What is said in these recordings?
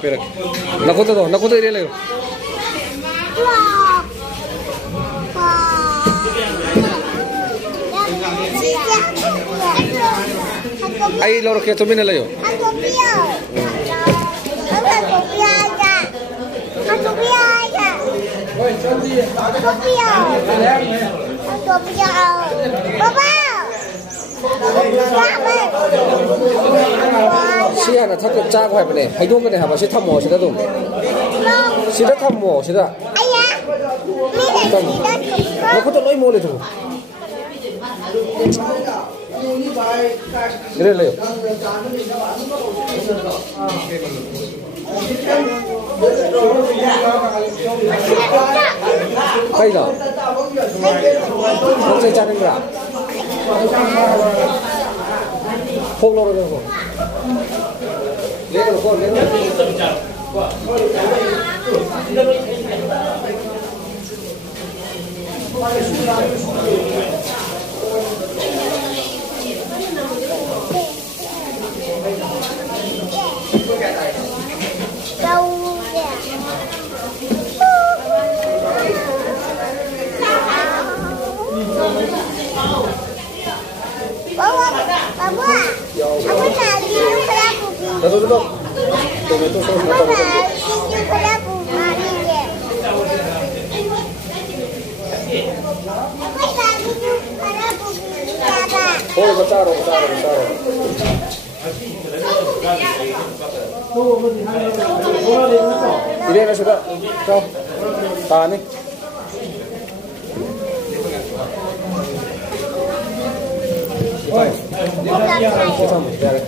빼라. 나코도 이래요. Ai lo que tomine layo. Siya na thắc cha khoai bane hai dong cái này hả bà sẽ thăm mồ sẽ đã dong sẽ đã thăm mồ sẽ đã nó có tôi mồ này thôi ini layo kai da không chơi cha nên ra không lo được không lấy được không lấy được Oh, besar. Ini ada sudah. Tuh. Tahan nih. Oi. Kita mau cari.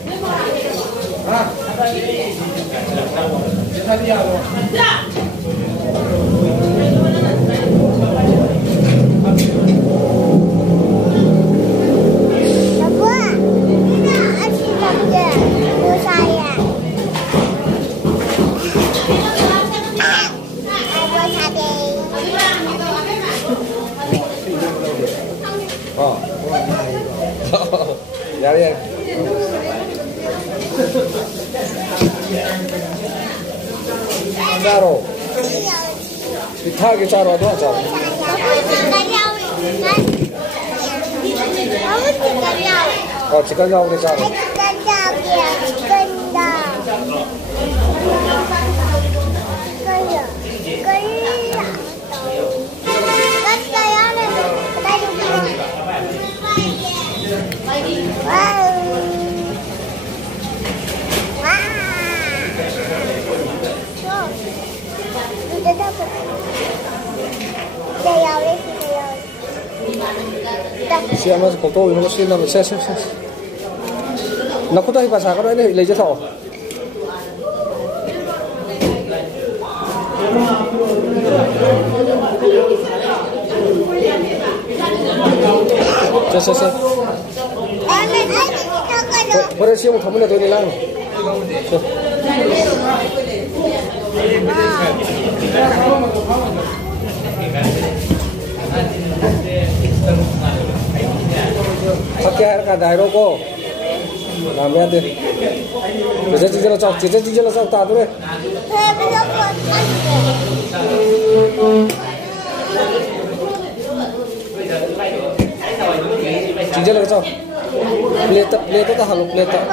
Dari ya. Caro. Ditagi caro doang caro. Oh, chicken jauh nih caro. Siya mas koto yung sila na ses. Naku tayo pa sa ako na ilay jasa. Ses. Pare siya mo thamuna doon nilang. Pakai air kadai roko, namanya deh. Cincin lo cok tak dulu. Cincin lo cok. Plate tak halu plate tak.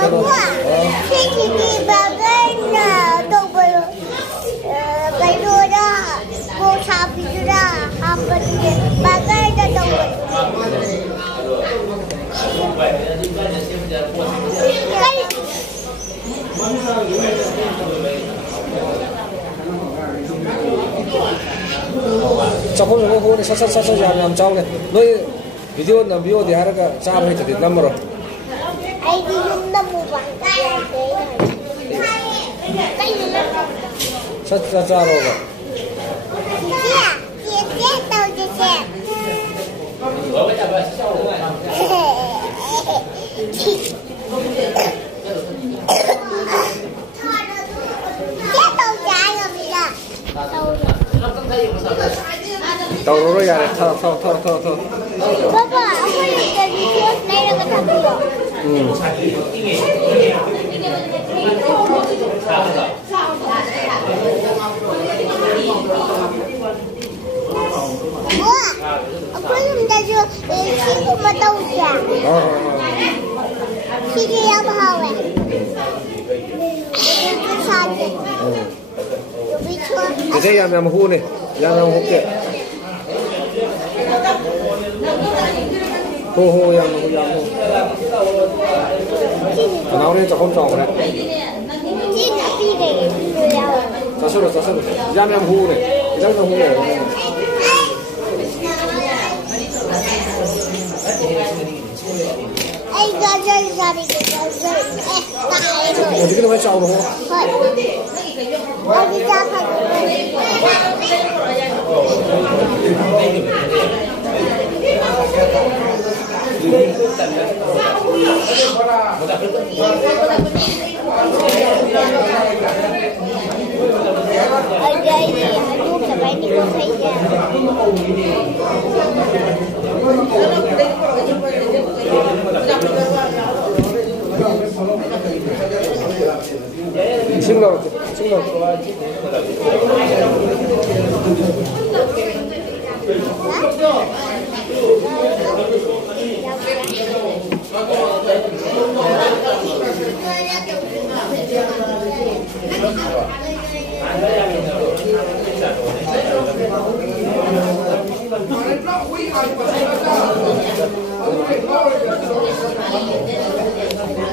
Cakap ni kau ni sasa jangan jauh ni. Noi video di hari ke cara itu di nomor. Ai di nomor Sasa cara apa? Dia tahu dia. Tahu roro ya, tahu. Papa, aku ni dari kelas lain nak tahu. akwai da jo shi kuma dauka shi ke ya ba hawa 이제 야면 후네 야면 후게 호호 야면 후 야면 후 나오네 조금 더 그래 자수로 야면 후네 야면 후네 ai gajar 어떻게 왜 싸우는 거? 어디 잡아 싱거워.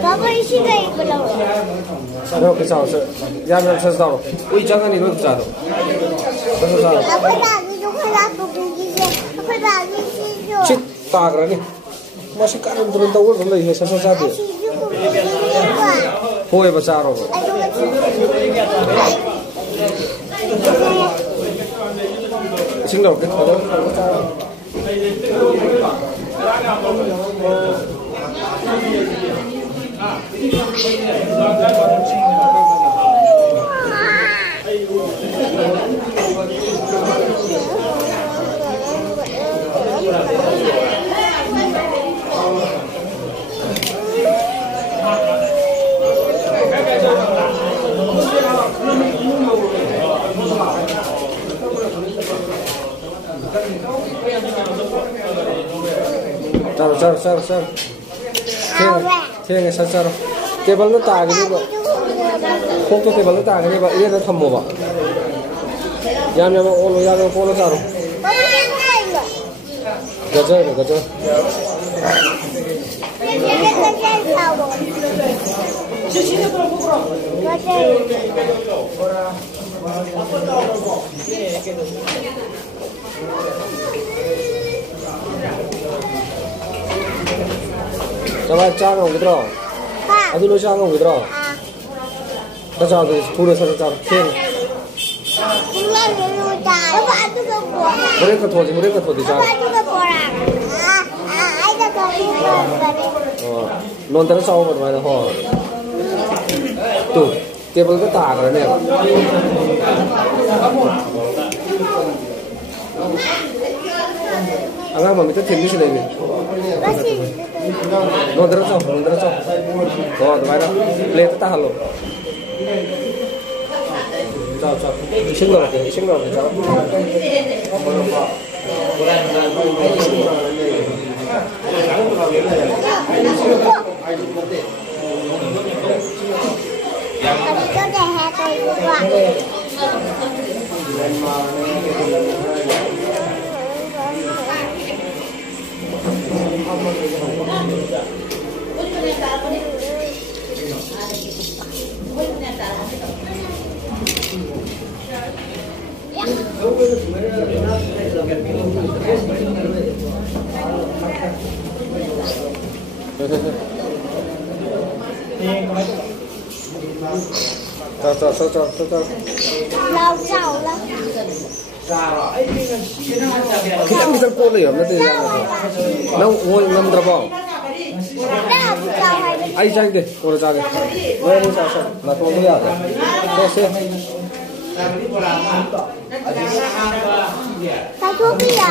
Baba isi gay belum. Sao cái sao sợ? Làm sao sao? Ui chắc anh đi đâu sao? Sao sao? Aku dah itu kalau aku pergi je, aku dah isi je. Cik tak keren ni. Masih kan turun tahu kan lagi sao sao dia. Isi je aku pergi je. Hoi besar apa? Sing đâu cái đó. Sao. Thế sao. Table nó tà cái như vậy. Không có table nó tà cái như vậy, yên nó thầm một bảo. Yam olo yam polo sao. Gajar. Coba cang ngomong gitu, aku lu cang ngomong gitu, kita cang tuh pura satu cang, king. Mereka tuh di cang. Nonton sau một vài họ, tuh, table cái tà cái này. Agak mami tuh tinggi sih nih. Nonton sau. Oh, tuh mana? Plate tak halo. Ciao. Ising dong, ciao. Chào. Kita bisa polo ya, nanti. Ngồi ngâm terapau. Ai cang deh, polo cang. Ngồi sao, nak polo ya. Saya. Satu dia.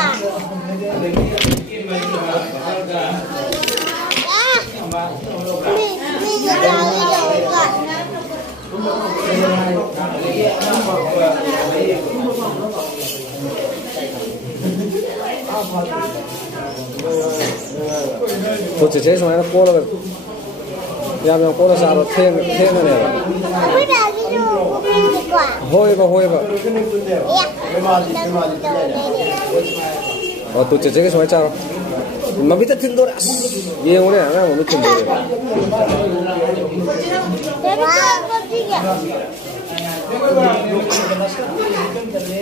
Ini jadi Tôi chỉ chế xong rồi nó cô là làm cho cô là sao nó thêm thêm này này Bây giờ cái đồ của mình thì quả. hôi vào tôi chỉ chế cái xong rồi sao mà biết tin tôi đã gì không này mà biết tin tôi Để nó cho con gì vậy?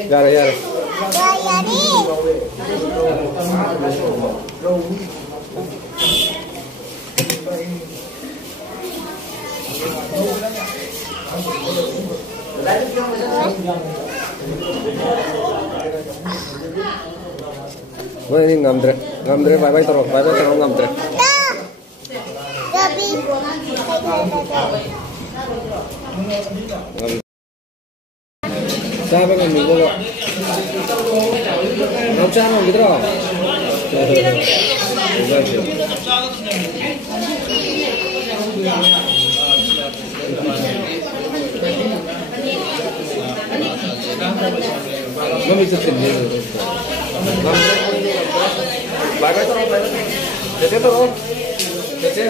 ra đây Rồi giờ đi. Wah ini ngamdre bye bye terus ngamdre. Gabi. Siapa yang minggu lo? Macam mana gitu loh? Kami itu sendiri. Bye bye terus. Jadi terus. Jadi.